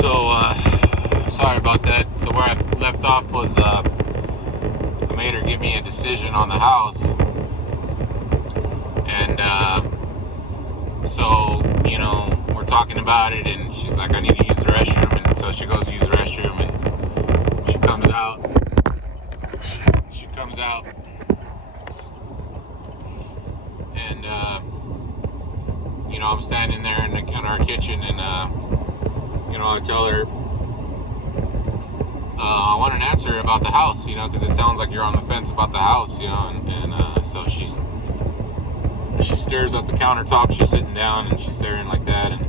So, sorry about that. So where I left off was, I made her give me a decision on the house. And, so, we're talking about it, and she's like, I need to use the restroom. And so she goes to use the restroom, and she comes out. And, I'm standing there in our kitchen, and, I tell her, I want an answer about the house, because it sounds like you're on the fence about the house, and so she stares at the countertop. She's sitting down and she's staring like that, and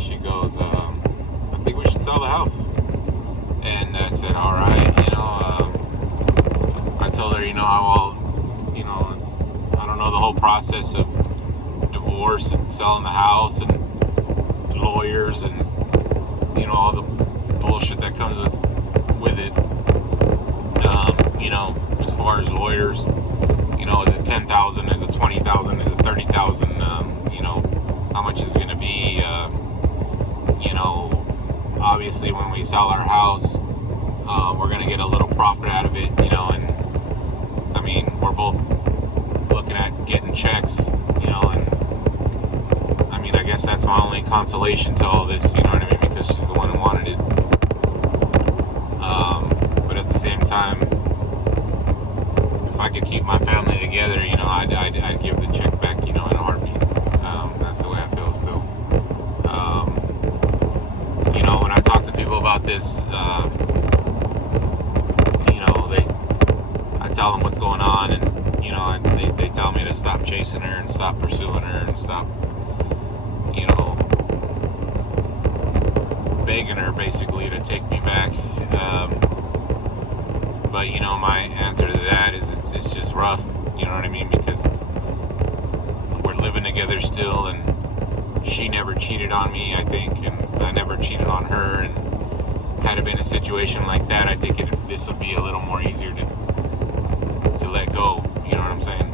she goes, I think we should sell the house. And I said, all right, I told her, I don't know the whole process of divorce and selling the house and lawyers and, all the bullshit that comes with it. As far as lawyers, is it 10,000? Is it 20,000? Is it 30,000? How much is it going to be? Obviously when we sell our house, we're going to get a little profit out of it, and I mean, we're both looking at getting checks, and I mean, I guess that's my only consolation to all this, you know what I mean, because she's the one who wanted it. But at the same time, if I could keep my family together, I'd give the check back, in a heartbeat. That's the way I feel still. When I talk to people about this, I tell them what's going on, and they tell me to stop chasing her and stop pursuing her and stop, begging her basically to take me back. But my answer to that is it's just rough, you know what I mean, because we're living together still, and she never cheated on me, I think, and I never cheated on her, and had it been a situation like that, I think this would be a little more easier to let go, you know what I'm saying?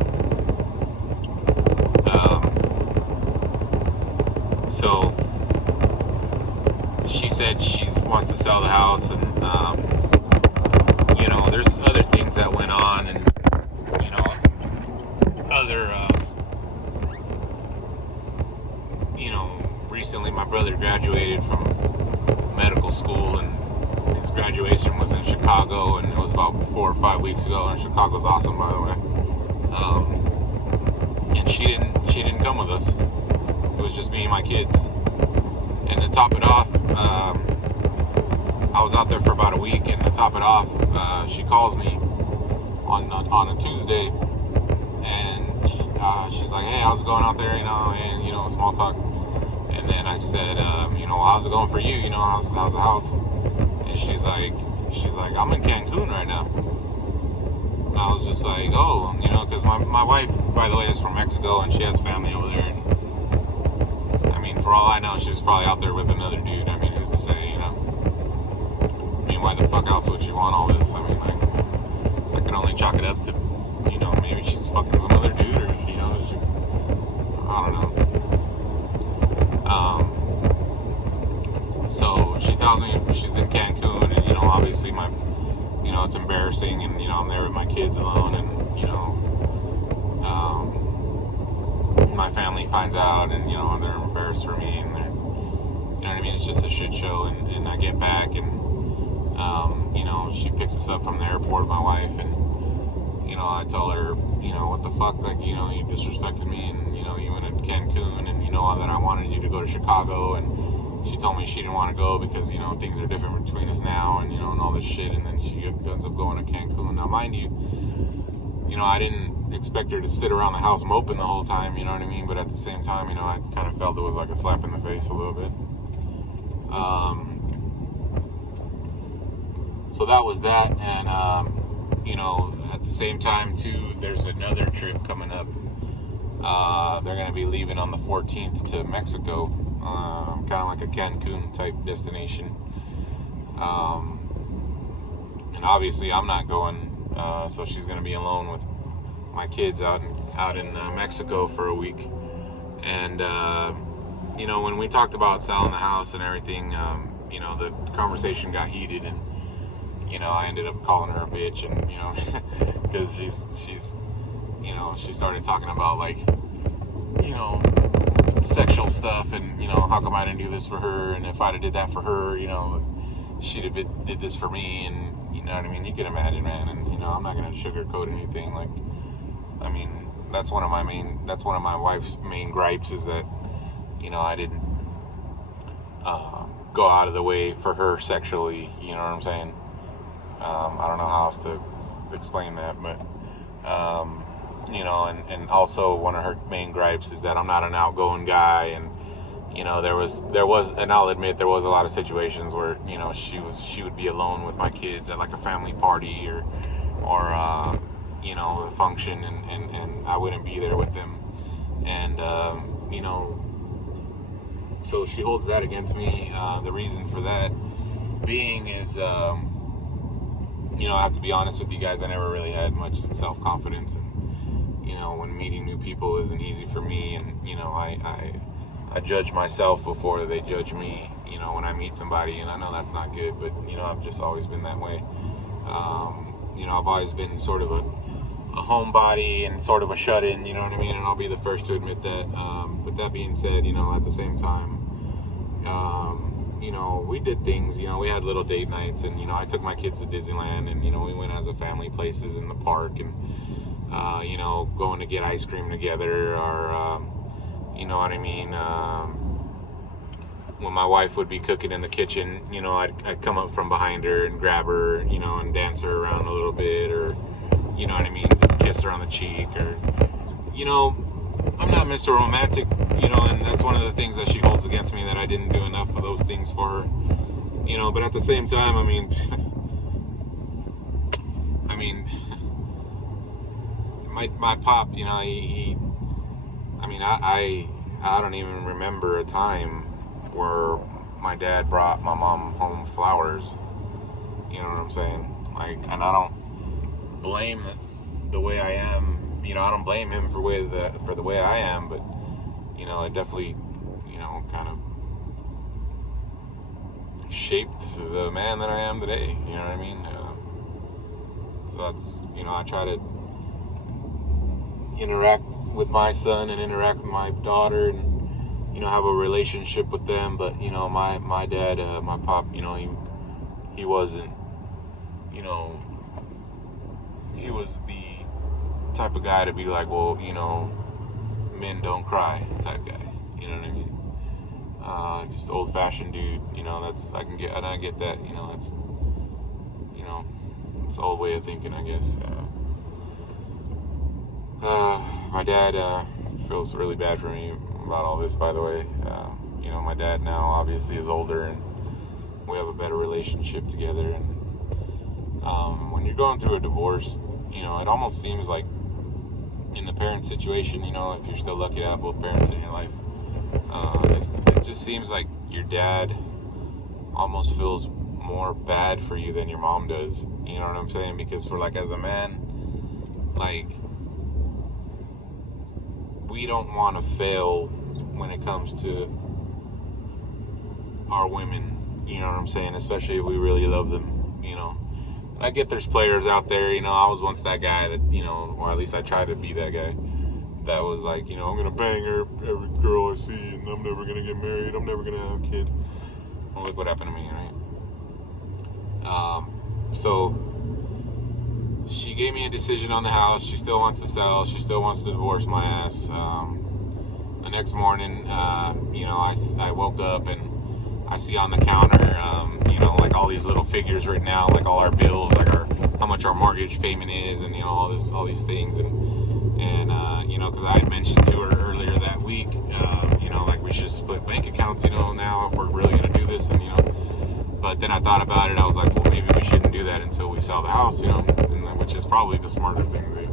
So she said she wants to sell the house, and there's other things that went on, and other recently my brother graduated from medical school, and his graduation was in Chicago, and it was about 4 or 5 weeks ago, and Chicago's awesome, by the way. And she didn't come with us. It was just me and my kids. And to top it off, I was out there for about a week, and to top it off, she calls me on a Tuesday, and she's like, "Hey, how's it going out there?" And small talk. And then I said, "How's it going for you? How's the house?" And she's like, "I'm in Cancun right now." And I was just like, "Oh, because my wife, by the way, is from Mexico, and she has family over there. And I mean, for all I know, she was probably out there with another dude. I mean, who's to say, I mean, why the fuck else would she want all this? I mean, I can only chalk it up to, maybe she's fucking some other dude, or, I don't know. So she tells me she's in Cancun, and, obviously it's embarrassing, and, I'm there with my kids alone, and, my family finds out, and, they're embarrassed for me, and they're, what I mean, it's just a shit show, and I get back, and, she picks us up from the airport, my wife, and, I tell her, what the fuck, like, you disrespected me, and, you went to Cancun, and, that I wanted you to go to Chicago, and she told me she didn't want to go because, things are different between us now, and, and all this shit, and then she ends up going to Cancun. Now, mind you, I didn't expect her to sit around the house moping the whole time, you know what I mean, but at the same time, I kind of felt it was like a slap in the face a little bit. So that was that, and, at the same time, too, there's another trip coming up. They're going to be leaving on the 14th to Mexico, kind of like a Cancun type destination. And obviously I'm not going, so she's going to be alone with my kids out in Mexico for a week. And when we talked about selling the house and everything, you know, the conversation got heated, and you know, I ended up calling her a bitch, and you know, because she's you know, she started talking about like, you know, sexual stuff, and you know, how come I didn't do this for her, and if I'd have did that for her, you know, she'd have did this for me, and you know what I mean. You can imagine, man, and you know, I'm not gonna sugarcoat anything. Like, I mean, that's one of my wife's main gripes is that, you know, I didn't go out of the way for her sexually. You know what I'm saying? I don't know how else to explain that, but you know, and also one of her main gripes is that I'm not an outgoing guy, and you know, there was, and I'll admit there was a lot of situations where, you know, she would be alone with my kids at like a family party or you know, a function, and I wouldn't be there with them, and you know, so she holds that against me. The reason for that being is, you know, I have to be honest with you guys, I never really had much self-confidence, and you know, when meeting new people isn't easy for me, and you know, I judge myself before they judge me, you know, when I meet somebody, and I know that's not good, but you know, I've just always been that way. You know, I've always been sort of a homebody and sort of a shut-in, you know what I mean, and I'll be the first to admit that. But that being said, you know, at the same time, you know, we did things, you know, we had little date nights, and you know, I took my kids to Disneyland, and you know, we went as a family places in the park, and you know, going to get ice cream together, or you know what I mean, when my wife would be cooking in the kitchen, you know, I'd come up from behind her and grab her, you know, and dance her around a little bit, or you know what I mean, just kiss her on the cheek, or you know, I'm not Mr. Romantic, you know, and that's one of the things that she holds against me, that I didn't do enough of those things for her, you know. But at the same time, I mean, my pop, you know, he I mean, I don't even remember a time where my dad brought my mom home flowers. You know what I'm saying? Like, and I don't blame the way I am. You know, I don't blame him for the way I am, but you know, it definitely, you know, kind of shaped the man that I am today. You know what I mean? So that's, you know, I try to interact with my son and interact with my daughter, and you know, have a relationship with them. But you know, my dad, my pop, you know, he wasn't, you know, he was the type of guy to be like, well, you know, men don't cry type guy. You know what I mean? Just old fashioned dude. You know, that's, I get that. You know, that's, you know, it's the old way of thinking, I guess. My dad feels really bad for me about all this, by the way. You know, my dad now obviously is older, and we have a better relationship together. And when you're going through a divorce, you know, it almost seems like in the parent situation, you know, if you're still lucky to have both parents in your life, it just seems like your dad almost feels more bad for you than your mom does. You know what I'm saying? Because for, like, as a man, like, we don't want to fail when it comes to our women, you know what I'm saying? Especially if we really love them, you know. I get there's players out there, you know, I was once that guy that, you know, or at least I tried to be that guy that was like, you know, I'm going to bang every girl I see, and I'm never going to get married, I'm never going to have a kid. Well, look what happened to me, right? So she gave me a decision on the house. She still wants to sell. She still wants to divorce my ass. The next morning, you know, I woke up and I see on the counter, you know, like all these little figures written out, like all our bills, like how much our mortgage payment is, and you know, all these things, and you know, because I had mentioned to her earlier that week, you know, like we should split bank accounts, you know, now if we're really gonna do this, and you know, but then I thought about it. I was like, well, maybe we shouldn't do that until we sell the house, you know, which is probably the smarter thing to do.